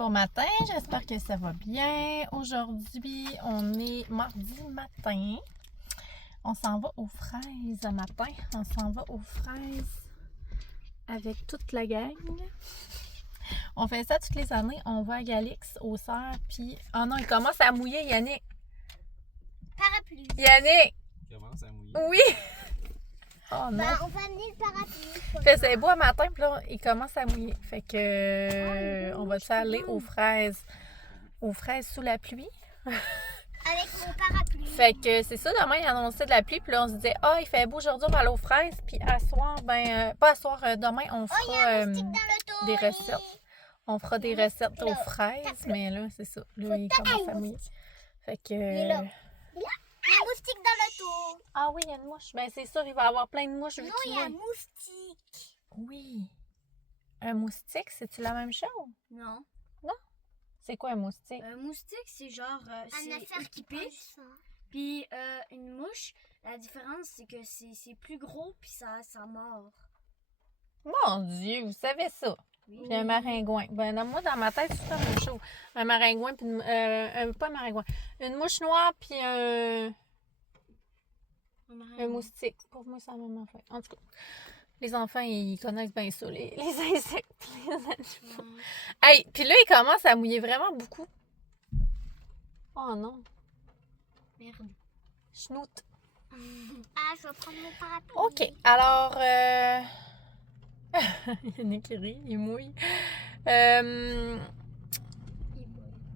Bon matin, j'espère que ça va bien. Aujourd'hui, on est mardi matin. On s'en va aux fraises ce matin. On s'en va aux fraises avec toute la gang. On fait ça toutes les années. On va à Galix, au cerf, puis... Oh non, il commence à mouiller, Yannick. Parapluie. Yannick! Il commence à mouiller. Oui! Oh non! Ben, on va amener le parapluie. Fait c'est beau à matin, puis là, il commence à mouiller. Fait que on va aller aux fraises sous la pluie. Avec mon parapluie. Fait que c'est ça, demain, il annonçait de la pluie, puis là, on se disait, il fait beau aujourd'hui, on va aller aux fraises, puis à soir, pas à soir, demain, on fera Il y a un moustique dans le dos. des recettes. On fera des recettes aux fraises, mais là, c'est ça. Là, il commence à mouiller. Fait que... Il est là. Il y a un moustique dans le dos. Ah oui, il y a une mouche. Ben c'est sûr, il va y avoir plein de mouches. Non, il y a un moustique. Oui. Un moustique, c'est-tu la même chose? Non. C'est quoi un moustique? Un moustique, c'est genre. Un C'est affaire qui équipé. pousse. Puis une mouche, la différence, c'est que c'est plus gros, puis ça mord. Mon Dieu, vous savez ça. Oui. Puis un maringouin. Ben, moi, dans ma tête, c'est tout la même chose. Un maringouin, puis pas un maringouin. Une mouche noire, puis un moustique. Pour moi, c'est la même affaire. En tout cas, les enfants, ils connaissent bien ça, les insectes, les animaux. Hey, puis là, il commence à mouiller vraiment beaucoup. Oh non. Merde. Schnout. Ah, je vais prendre mon parapluie. OK. Alors, Yannick rit, il mouille.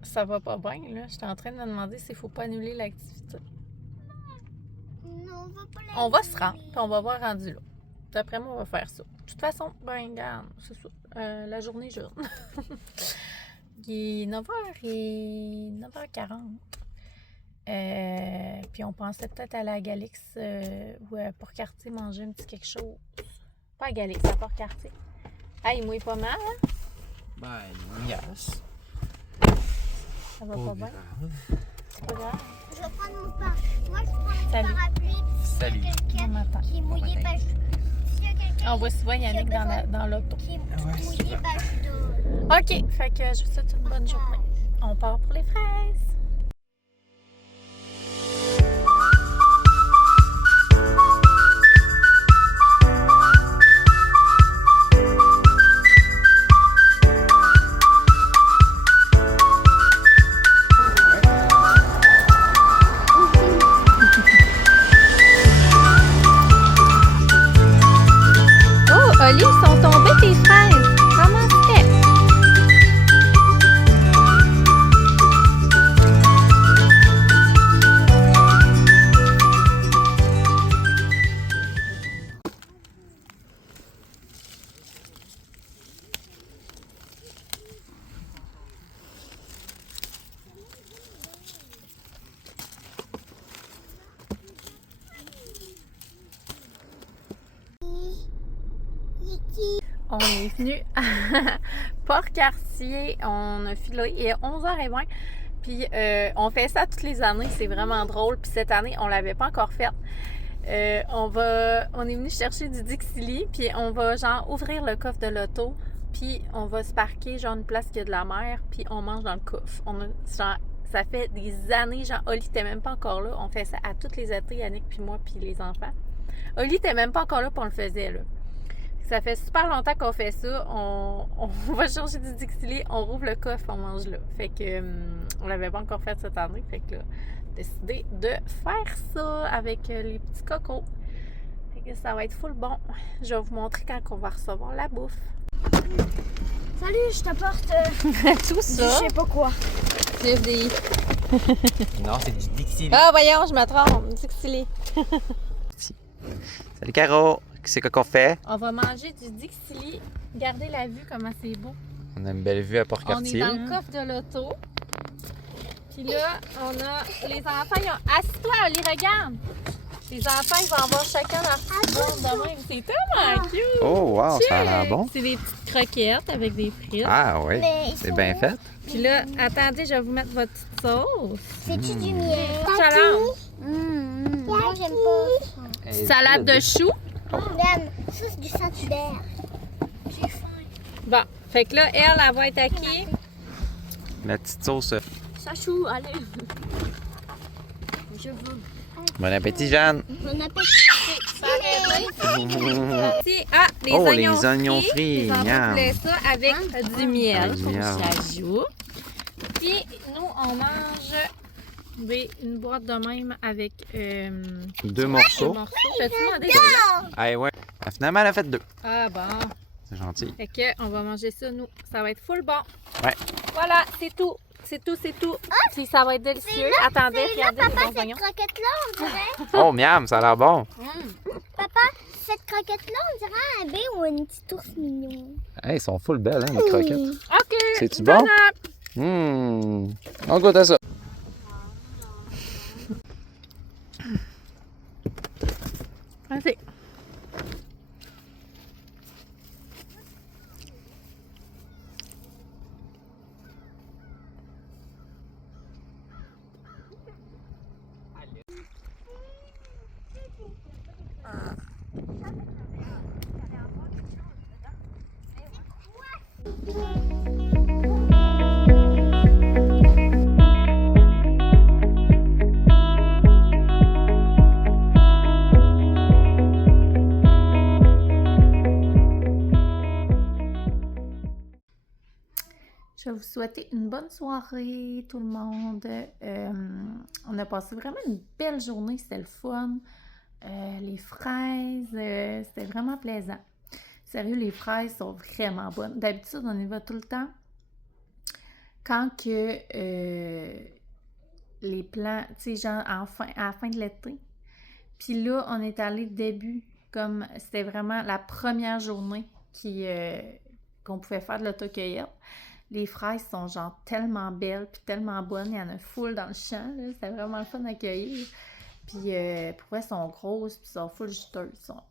Ça va pas bien, là. J'étais en train de me demander s'il faut pas annuler l'activité. Non, on va pas la On va se rendre, puis on va voir rendu là. D'après moi, on va faire ça. De toute façon, ben, regarde, c'est ça. La journée jeune. Il est 9h40. Puis on pensait peut-être aller à Galix ou à Port-Cartier manger un petit quelque chose. Pas à Galix, à Port-Cartier. Ah, il mouille pas mal, hein? Ben, yes. Ça va pas bien. C'est pas grave. Je vais prendre mon parapluie. Moi, je prends mon Salut. parapluie. Salut. S'il y a Bon quelqu'un matin. qui est mouillé, ben, s'il y a quelqu'un On voit souvent Yannick dans l'auto. qui est Ouais, mouillé, super. ben, je donne. OK, fait que je vous souhaite une bonne journée. On part pour les fraises. Oh, Oli, ils sont tombés tes fraises. Comment ça fait? On est venu à Port-Cartier. On a filé. Il est 11h20. Puis on fait ça toutes les années. C'est vraiment drôle. Puis cette année, on l'avait pas encore fait. On est venu chercher du Dixili. Puis on va genre ouvrir le coffre de l'auto. Puis on va se parquer genre une place qui a de la mer. Puis on mange dans le coffre. Ça fait des années. Genre, Oli t'es même pas encore là. On fait ça à toutes les étés, Yannick puis moi puis les enfants. Oli t'es même pas encore là. Puis on le faisait là. Ça fait super longtemps qu'on fait ça. On va chercher du Dixili, on rouvre le coffre, on mange là. Fait que on l'avait pas encore fait cette année. Fait que là, décidé de faire ça avec les petits cocos. Fait que ça va être full bon. Je vais vous montrer quand on va recevoir la bouffe. Salut, je t'apporte Tout ça. je sais pas quoi. CFDI. Non, c'est du Dixili. Ah voyons, je me trompe. Dixili. Salut Caro, qu'est-ce qu'on fait? On va manger du Dixili. Regardez la vue, comment c'est beau. On a une belle vue à On est Port-Cartier. dans le coffre de l'auto. Puis là, on a les enfants, ils ont... Assis-toi, Oli, regarde! Les enfants, ils vont avoir chacun leur petite boîte de même. C'est tellement cute! Oh wow, ça a l'air Check! bon. C'est des petites croquettes avec des frites. Ah oui, Mais ils c'est sont bien où? fait. Puis là, attendez, je vais vous mettre votre petite sauce. C'est-tu du miel? Challenge! Moi, j'aime pas. Salade de choux. Regarde, ça, c'est du Saint-Hubert. J'ai faim. Bon, fait que là, elle va être à qui? La petite sauce. Chachou, allez. Je veux. Bon appétit, Jeanne. Bon appétit. Ah, les Oh, oignons les oignons frits, Les enfants miam. voulaient ça avec du miel. Avec du miel. J'ajoute. Puis, nous, on mange une boîte de même avec 2 deux morceaux. morceaux. T'as-tu demandé? Ah ouais. Finalement, elle a fait 2. Ah bon. C'est gentil. Fait que, on va manger ça, nous. Ça va être full bon. Ouais. Voilà, c'est tout. C'est tout. Puis ça va être délicieux. Attendez, regardez les bons Cette oignons. croquette-là, on dirait. Oh, miam, ça a l'air bon. Papa, cette croquette-là, on dirait un bébé ou un petit ours mignon. Hey, ils sont full belles, hein, les croquettes. OK. C'est-tu bon bon? app. On goûte à ça. Vas-y. Je vais vous souhaiter une bonne soirée, tout le monde. On a passé vraiment une belle journée, c'était le fun. Les fraises, c'était vraiment plaisant. Sérieux, les fraises sont vraiment bonnes. D'habitude, on y va tout le temps. Quand que les plants, tu sais, genre à la fin de l'été. Puis là, on est allé début, comme c'était vraiment la première journée qu'on pouvait faire de l'autocueillette. Les fraises sont genre tellement belles puis tellement bonnes. Il y en a full dans le champ. C'était vraiment le fun à cueillir. Puis pour vrai, elles sont grosses puis sont full juteuses. Elles sont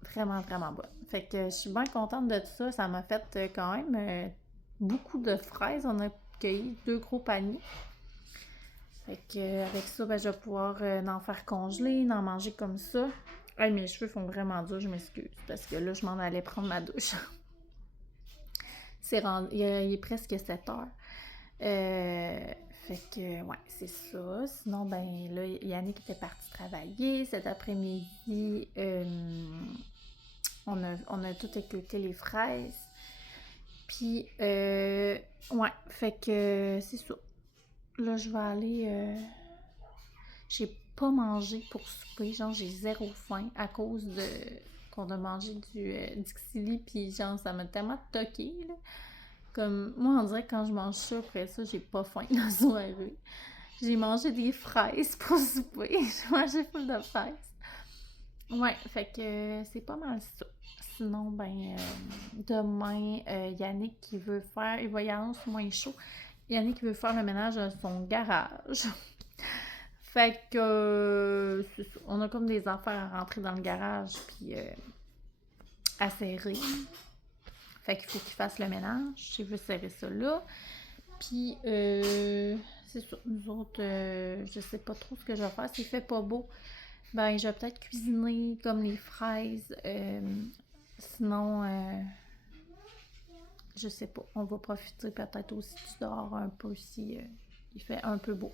vraiment, vraiment bonnes. Fait que je suis bien contente de tout ça. Ça m'a fait quand même beaucoup de fraises. On a cueilli 2 gros paniers. Fait que avec ça, ben, je vais pouvoir en faire congeler, en manger comme ça. Hey, mes cheveux font vraiment dur, je m'excuse. Parce que là, je m'en allais prendre ma douche. Il est presque 7 heures. Fait que, ouais, c'est ça. Sinon, ben là, Yannick était parti travailler. Cet après-midi, on a tout écouté les fraises. Puis, ouais, fait que c'est ça. Là, je vais aller... J'ai pas mangé pour souper. Genre, j'ai 0 faim à cause de... qu'on a mangé du Dixili, puis genre, ça m'a tellement toqué, là. Comme, moi, on dirait que quand je mange ça, après ça, j'ai pas faim la soirée. J'ai mangé des fraises pour souper. J'ai mangé full de fraises. Ouais, fait que c'est pas mal ça. Sinon, ben, demain, Yannick qui veut faire, il va y avoir moins chaud. Yannick qui veut faire le ménage de son garage. Fait que, on a comme des affaires à rentrer dans le garage, puis à serrer. Fait qu'il faut qu'il fasse le ménage. Je veux serrer ça là. Puis, c'est ça. Nous autres, je sais pas trop ce que je vais faire. S'il fait pas beau, ben, je vais peut-être cuisiner comme les fraises. Sinon, je sais pas. On va profiter peut-être aussi du dehors un peu si il fait un peu beau.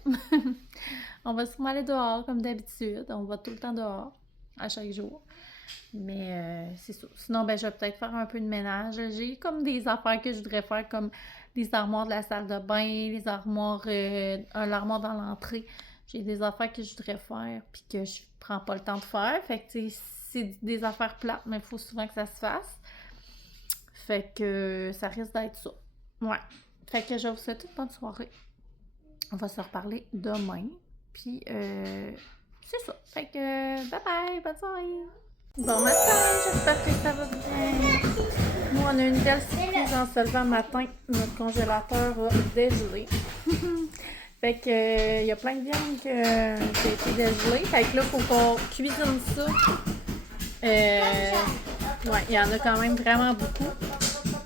On va sûrement aller dehors comme d'habitude. On va tout le temps dehors à chaque jour. Mais c'est ça. Sinon, ben, je vais peut-être faire un peu de ménage. J'ai comme des affaires que je voudrais faire, comme les armoires de la salle de bain, les armoires, l'armoire dans l'entrée. J'ai des affaires que je voudrais faire puis que je prends pas le temps de faire. Fait que c'est des affaires plates, mais il faut souvent que ça se fasse. Fait que ça risque d'être ça. Ouais. Fait que je vais vous souhaiter une bonne soirée. On va se reparler demain. Puis, c'est ça. Fait que, bye bye, bonne soirée. Bon matin, j'espère que ça va bien. Nous, on a une belle surprise en se levant le matin. Notre congélateur a dégelé. Fait que, il y a plein de viande qui a été dégelée. Fait que là, il faut qu'on cuisine ça. Ouais, il y en a quand même vraiment beaucoup.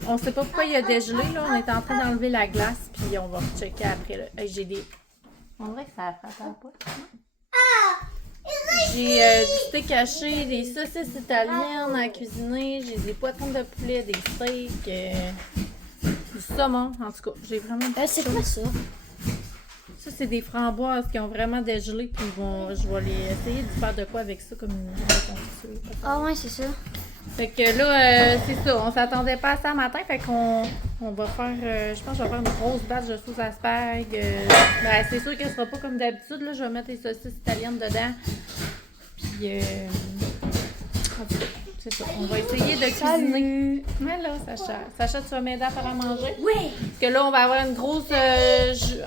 On sait pas pourquoi il a dégelé, là. On est en train d'enlever la glace, puis on va checker après, là. J'ai des... On dirait que ça a fait un peu. J'ai du steak haché, des saucisses italiennes à cuisiner, j'ai des poitrines de poulet, des steaks, du saumon. En tout cas, j'ai vraiment... C'est quoi ça? Ça, c'est des framboises qui ont vraiment dégelé. Puis je vais les essayer de faire de quoi avec ça, comme une confiture. Ah ouais, c'est ça. Fait que là, c'est ça. On s'attendait pas à ça matin. Fait qu'on va faire... je pense que je vais faire une grosse batch de sauce à spag. Ben, c'est sûr que ce sera pas comme d'habitude. Là, je vais mettre les saucisses italiennes dedans. Puis... en tout cas, c'est ça. On va essayer de cuisiner. Mais là, Sacha. Sacha, tu vas m'aider à faire à manger? Oui! Parce que là, on va avoir une grosse...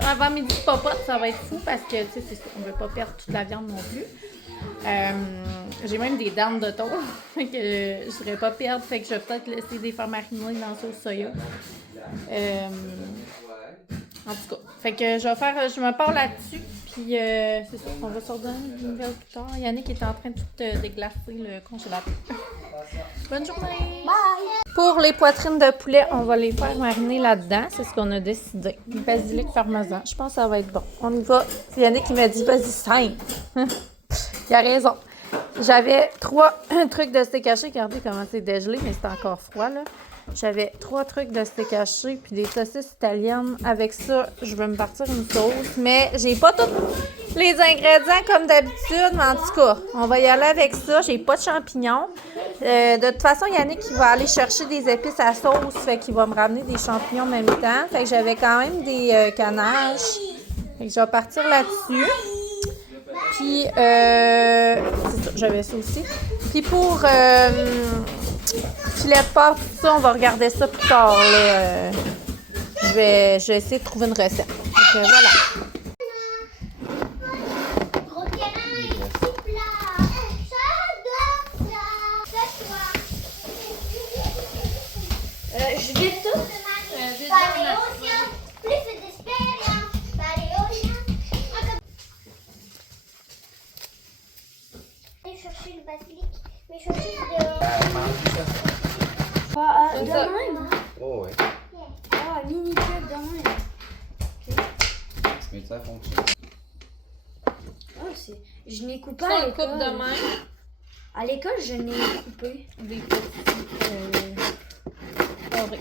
avant midi de popote, ça va être fou parce que, tu sais, c'est ça. On veut pas perdre toute la viande non plus. J'ai même des dents de thon que je ne voudrais pas perdre. Fait que je vais peut-être essayer de les faire mariner dans la sauce soya. En tout cas. Fait que je me pars là-dessus. Puis c'est ça. On va se redonner une nouvelle plus tard. Yannick est en train de tout déglacer le congélateur. Bonne journée! Bye! Pour les poitrines de poulet, on va les faire mariner là-dedans. C'est ce qu'on a décidé. Basilic parmesan. Je pense que ça va être bon. On y va. Yannick qui m'a dit, vas-y, simple. Il a raison. J'avais 3 trucs de steak haché. Regardez comment c'est dégelé, mais c'est encore froid, là. J'avais 3 trucs de steak haché puis des saucisses italiennes. Avec ça, je vais me partir une sauce. Mais j'ai pas tous les ingrédients comme d'habitude. Mais en tout cas, on va y aller avec ça. J'ai pas de champignons. De toute façon, Yannick, il va aller chercher des épices à sauce. Fait qu'il va me ramener des champignons en même temps. Fait que j'avais quand même des canages. Fait que je vais partir là-dessus. Puis, c'est ça, j'avais ça aussi. Puis pour filet de porc, tout ça, on va regarder ça plus tard. Là. Je vais essayer de trouver une recette. Donc, voilà. Gros câlin et petit plat. J'adore ça. Je vais tout. Paléocien, plus d'expérience. Paléocien. Allez chercher le basilic. Mais chercher dehors. De même. Oh, ouais. Ah, mini cube de même. Mais ça fonctionne. Oh, je n'ai coupé à l'école. Coupe de main. À l'école, je n'ai coupé. Des petits carrés.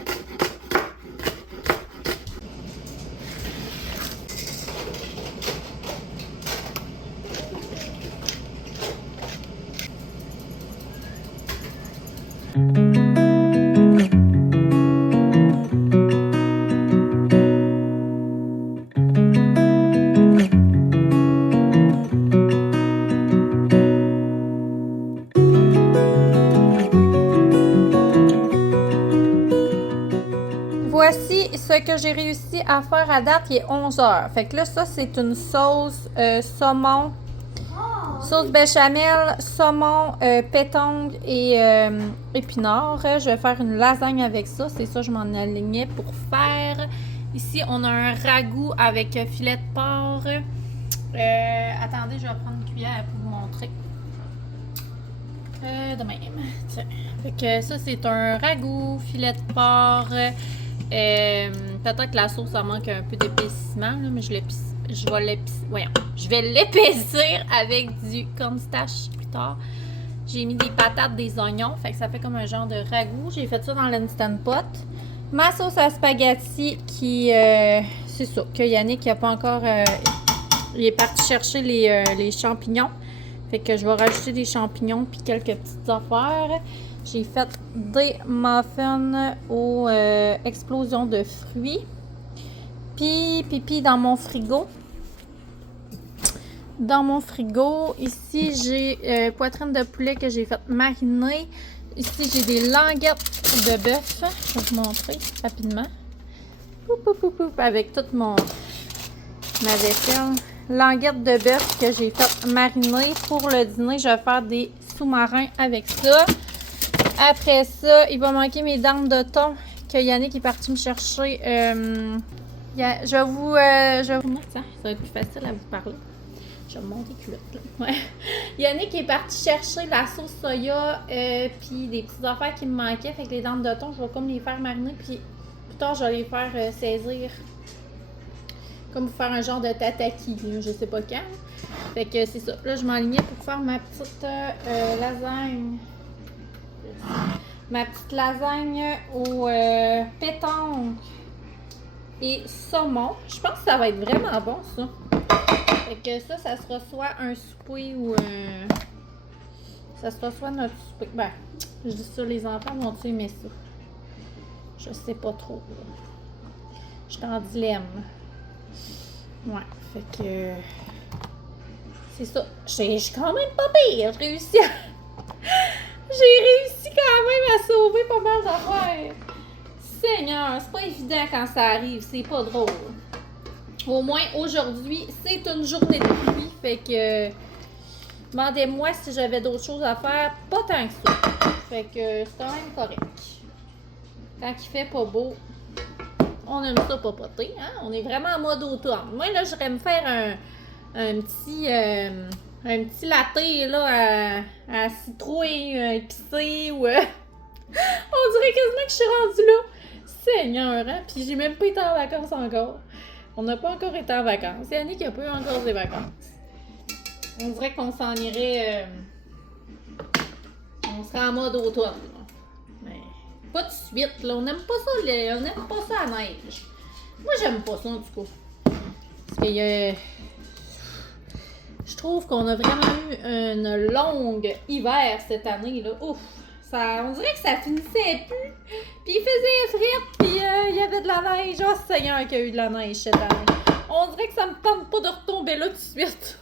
Voici ce que j'ai réussi à faire à date. Il est 11h. Fait que là, ça, c'est une sauce saumon, sauce béchamel, saumon, pétanque et épinards. Je vais faire une lasagne avec ça. C'est ça, je m'en alignais pour faire. Ici, on a un ragoût avec filet de porc. Attendez, je vais prendre une cuillère pour vous montrer. De même. Tiens. Fait que ça, c'est un ragoût, filet de porc. Peut-être que la sauce, ça manque un peu d'épaississement, mais je vais l'épaissir avec du cornstarch plus tard. J'ai mis des patates, des oignons, fait que ça fait comme un genre de ragoût. J'ai fait ça dans l'Instant Pot. Ma sauce à spaghetti qui, c'est ça, que Yannick n'a pas encore, il est parti chercher les champignons. Fait que je vais rajouter des champignons puis quelques petites affaires. J'ai fait des muffins aux explosions de fruits. Puis dans mon frigo. Dans mon frigo, ici, j'ai poitrine de poulet que j'ai fait mariner. Ici, j'ai des languettes de bœuf. Je vais vous montrer rapidement. Avec toute ma vaisselle. Languettes de bœuf que j'ai fait mariner. Pour le dîner, je vais faire des sous-marins avec ça. Après ça, il va manquer mes dents de thon que Yannick est parti me chercher. Je vais vous mettre ça. Ça va être plus facile à vous parler. Je vais me monter culotte là. Ouais. Yannick est parti chercher la sauce soya puis des petites affaires qui me manquaient. Fait que les dents de thon, je vais comme les faire mariner. Puis plus tard, je vais les faire saisir. Comme pour faire un genre de tataki. Là, je sais pas quand. Fait que c'est ça. Là, je m'enlignais pour faire ma petite lasagne. Ma petite lasagne au pétanque et saumon. Je pense que ça va être vraiment bon, ça. Fait que ça sera soit un souper ou ça sera soit notre souper. Ben, je dis ça, les enfants vont-ils aimer ça? Je sais pas trop. Je suis en dilemme. Ouais, fait que... C'est ça. Je suis quand même pas pire. J'ai réussi quand même à sauver pas mal d'affaires. Seigneur, c'est pas évident quand ça arrive. C'est pas drôle. Au moins, aujourd'hui, c'est une journée de pluie. Fait que... Demandez-moi si j'avais d'autres choses à faire. Pas tant que ça. Fait que c'est quand même correct. Quand il fait pas beau, on aime ça papoter. Hein? On est vraiment en mode automne. Moi, là, j'aurais me faire un petit latte là, à citrouille épicé ou... On dirait quasiment que je suis rendue là. Seigneur, hein? Puis j'ai même pas été en vacances encore. On n'a pas encore été en vacances. C'est Annie qui a pas eu encore des vacances. On dirait qu'on s'en irait... On serait en mode automne. Là. Mais pas de suite. Là. On n'aime pas ça, on n'aime pas ça la neige. Moi, j'aime pas ça, en tout cas. Parce que je trouve qu'on a vraiment eu une longue hiver cette année. Là. Ouf! On dirait que ça finissait plus. Puis il faisait frette, puis il y avait de la neige. Oh Seigneur qu'il y a eu de la neige cette année. On dirait que ça me tente pas de retomber là tout de suite.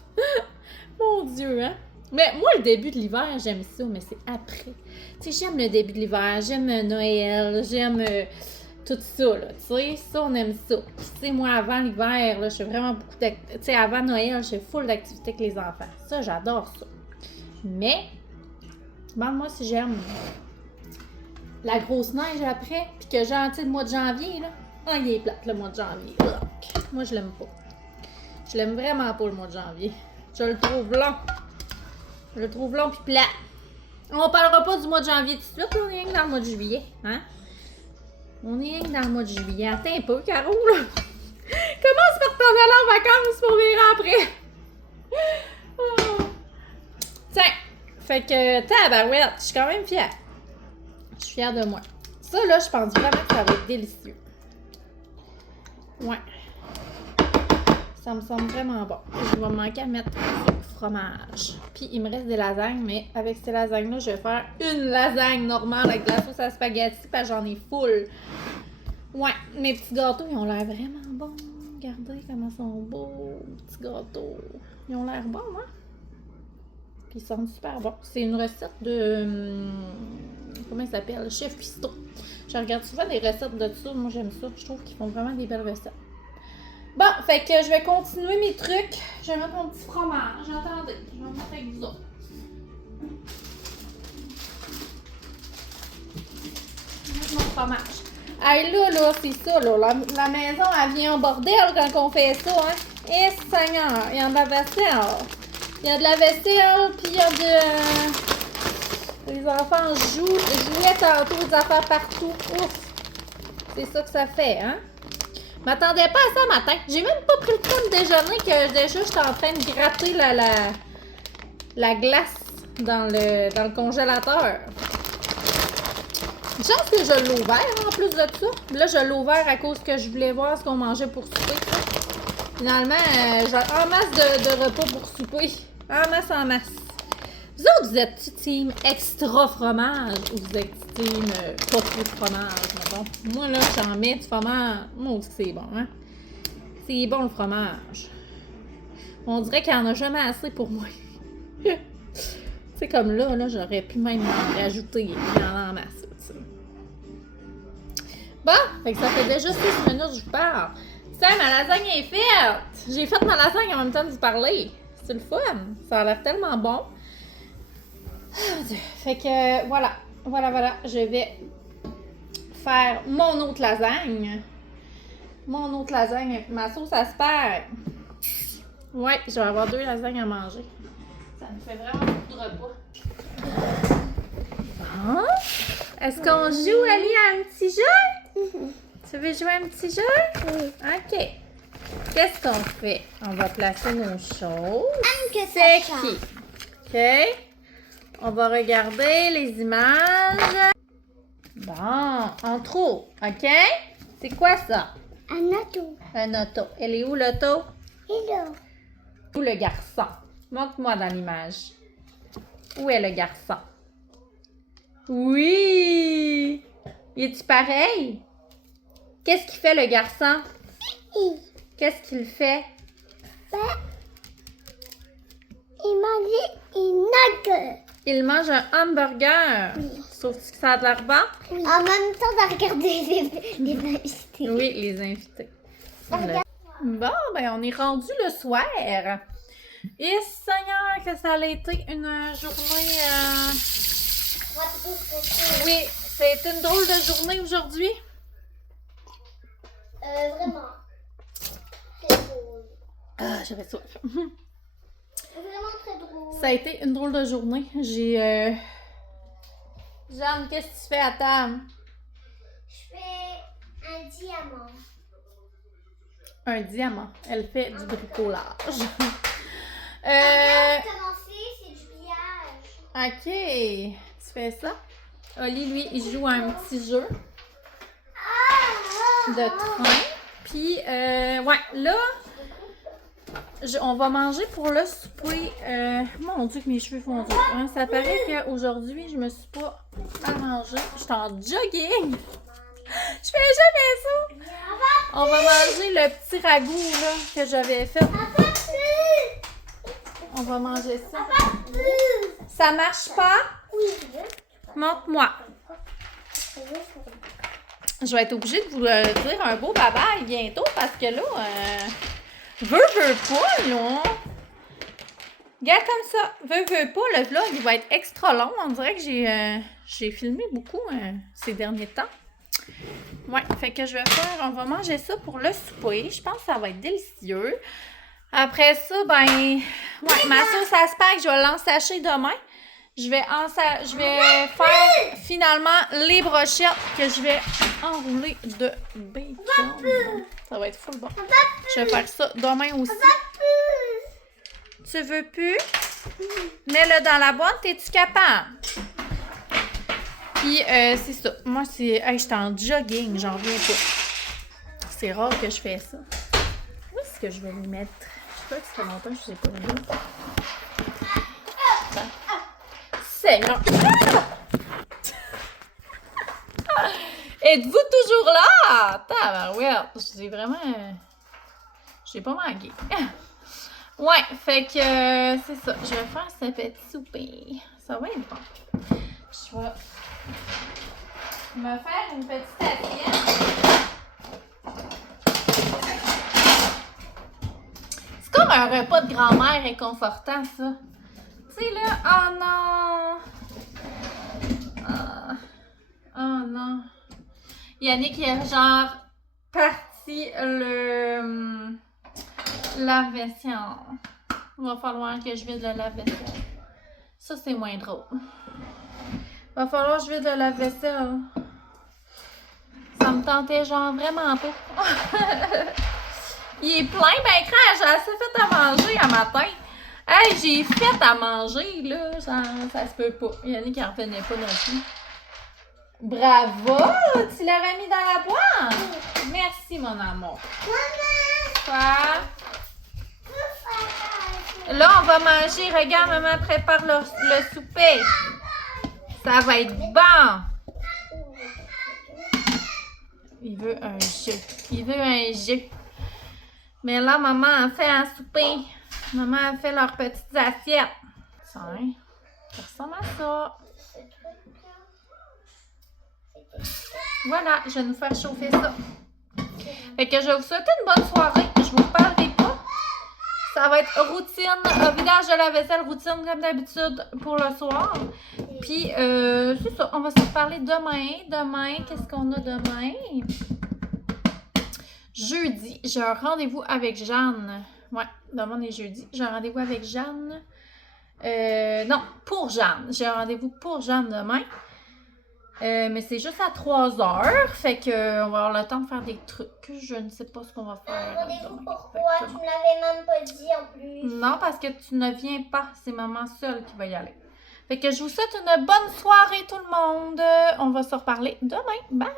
Mon Dieu, hein? Mais moi, le début de l'hiver, j'aime ça, mais c'est après. Tu sais, j'aime le début de l'hiver, j'aime Noël, j'aime tout ça, là. Tu sais, ça, on aime ça. Puis, tu sais, moi, avant l'hiver, là, je fais vraiment beaucoup d'activités. Tu sais, avant Noël, je fais full d'activités avec les enfants. Ça, j'adore ça. Mais... demande-moi si j'aime la grosse neige après, puis que genre, tu sais, le mois de janvier, là. Ah, il est plate, le mois de janvier. Ugh. Moi, je l'aime pas. Je l'aime vraiment pas, le mois de janvier. Je le trouve long. Je le trouve long puis plat. On parlera pas du mois de janvier tout de suite, on est rien que dans le mois de juillet, hein? On est rien que dans le mois de juillet. Attends un peu, Caro, là. Comment on se fait retourner en vacances pour venir après? Oh. Tiens! Fait que, tabarouette, je suis quand même fière. Je suis fière de moi. Ça, là, je pense vraiment que ça va être délicieux. Ouais. Ça me semble vraiment bon. Je vais me manquer à mettre du fromage. Puis, il me reste des lasagnes, mais avec ces lasagnes-là, je vais faire une lasagne normale avec de la sauce à spaghetti, parce que j'en ai full. Ouais, mes petits gâteaux, ils ont l'air vraiment bons. Regardez comment ils sont beaux, petits gâteaux. Ils ont l'air bons, hein? Puis ils sont super bons. C'est une recette de... comment il s'appelle? Chef Cuistot. Je regarde souvent des recettes de ça. Moi, j'aime ça. Je trouve qu'ils font vraiment des belles recettes. Bon, fait que je vais continuer mes trucs. Je vais mettre mon petit fromage. Attendez, je vais mettre avec vous autres. Je vais mettre mon fromage. Hey, là, c'est ça, là. La maison, elle vient en bordel quand on fait ça, hein. Et Seigneur, il y a de la vaisselle. Il y a de la vaisselle, puis il y a de... Les enfants jouaient tantôt des affaires partout. Ouf! C'est ça que ça fait, hein? Je m'attendais pas à ça matin. J'ai même pas pris le temps de déjeuner que déjà j'étais en train de gratter la glace dans le congélateur. Une chance que je l'ai ouvert en plus de ça. Là, je l'ai ouvert à cause que je voulais voir ce qu'on mangeait pour souper. Finalement, j'ai en masse de repas pour souper. En masse, en masse. Vous autres, vous êtes team extra fromage ou vous êtes team pas trop de fromage, mettons? Moi, là, j'en mets du fromage. Moi aussi, c'est bon, hein? C'est bon, le fromage. On dirait qu'il n'y en a jamais assez pour moi. C'est comme là, j'aurais pu même en rajouter. Il y en a en masse, là, tu sais. Bon, fait que ça fait déjà 6 minutes que je vous parle. Tiens, ma lasagne est faite! J'ai fait ma lasagne en même temps de vous parler. C'est le fun. Ça a l'air tellement bon. Fait que voilà. Voilà. Je vais faire mon autre lasagne. Mon autre lasagne avec ma sauce à spag. Ouais, je vais avoir 2 lasagnes à manger. Ça me fait vraiment beaucoup de repas. Bon. Est-ce qu'on joue, Ali, à un petit jeu? Tu veux jouer à un petit jeu? OK. Qu'est-ce qu'on fait? On va placer nos choses. C'est qui? OK. On va regarder les images. Bon, en trop. OK? C'est quoi ça? Un auto. Un auto. Elle est où l'auto? Et là. Où le garçon? Montre-moi dans l'image. Où est le garçon? Oui! Es-tu pareil? Qu'est-ce qu'il fait le garçon? Qu'est-ce qu'il fait? Il mangeait une nugget. Il mange un hamburger. Sauf que ça a de l'air bon? Oui. En même temps de regarder les invités. Oui, les invités. Bon, ben on est rendu le soir. Et Seigneur, que ça a été une journée... Oui, c'est une drôle de journée aujourd'hui. Vraiment. Très drôle. Ah, j'avais soif. Vraiment très drôle. Ça a été une drôle de journée. J'ai... Jeanne, qu'est-ce que tu fais à table? Je fais un diamant. Un diamant. Elle fait du bricolage. Regarde commencer, c'est du pliage. OK. Tu fais ça? Oli, lui, il joue à un petit jeu de train. Puis, ouais, là, on va manger pour le souper. Mon Dieu, que mes cheveux font dur. Hein, ça paraît qu'aujourd'hui, je me suis pas arrangée. Je suis en jogging. Je fais jamais ça. On va manger le petit ragoût là, que j'avais fait. On va manger ça. Ça marche pas? Oui. Montre-moi. Je vais être obligée de vous dire un beau bye-bye bientôt parce que là, veux pas, là. Regarde comme ça. Veux pas, le vlog, il va être extra long. On dirait que j'ai filmé beaucoup ces derniers temps. Ouais, fait que on va manger ça pour le souper. Je pense que ça va être délicieux. Après ça, ben, ouais, ma sauce à spag, je vais l'ensacher demain. Je vais faire finalement les brochettes que je vais enrouler de bacon. Ça va être full bon. Je vais faire ça demain aussi. Tu veux plus? Mets-le dans la boîte, es-tu capable? Puis, c'est ça. Moi, hey, j'étais en jogging, j'en reviens pas. C'est rare que je fais ça. Où est-ce que je vais les mettre? Je sais pas que ça fait longtemps que je ne les ai pas mis. Seigneur! Êtes-vous toujours là? Tabarouette! J'ai vraiment... J'ai pas manqué. Ouais, fait que c'est ça. Je vais faire ce petit souper. Ça va être bon. Je vais me faire une petite assiette. C'est comme un repas de grand-mère réconfortant, ça. Tu sais, là, oh non! Oh non! Yannick, il a genre parti le lave-vaisselle. Il va falloir que je vide le lave-vaisselle. Ça, c'est moins drôle. Il va falloir que je vide le lave-vaisselle. Ça me tentait genre vraiment pas. Il est plein, ben crash, j'ai assez fait à manger à matin. Hey, j'ai fait à manger, là. Ça se peut pas. Yannick, il en revenait pas non plus. Bravo! Tu l'aurais mis dans la boîte? Merci, mon amour. Quoi? Là, on va manger. Regarde, maman prépare le souper. Ça va être bon. Il veut un jeu. Il veut un jeu. Mais là, maman a fait un souper. Maman a fait leurs petites assiettes. Tiens, ça ressemble à ça. Voilà, je vais nous faire chauffer ça. Fait que je vais vous souhaiter une bonne soirée. Je vous parlerai pas. Ça va être routine, vidage de la vaisselle, routine comme d'habitude pour le soir. Puis, c'est ça, on va se reparler demain. Demain, qu'est-ce qu'on a demain? Jeudi, j'ai un rendez-vous avec Jeanne. Ouais, demain est jeudi. J'ai un rendez-vous avec Jeanne. Non, pour Jeanne. J'ai un rendez-vous pour Jeanne demain. Mais c'est juste à 3h. Fait que on va avoir le temps de faire des trucs. Je ne sais pas ce qu'on va faire. Rendez-vous pourquoi? Tu me l'avais même pas dit en plus. Non, parce que tu ne viens pas. C'est maman seule qui va y aller. Fait que je vous souhaite une bonne soirée tout le monde. On va se reparler demain. Bye!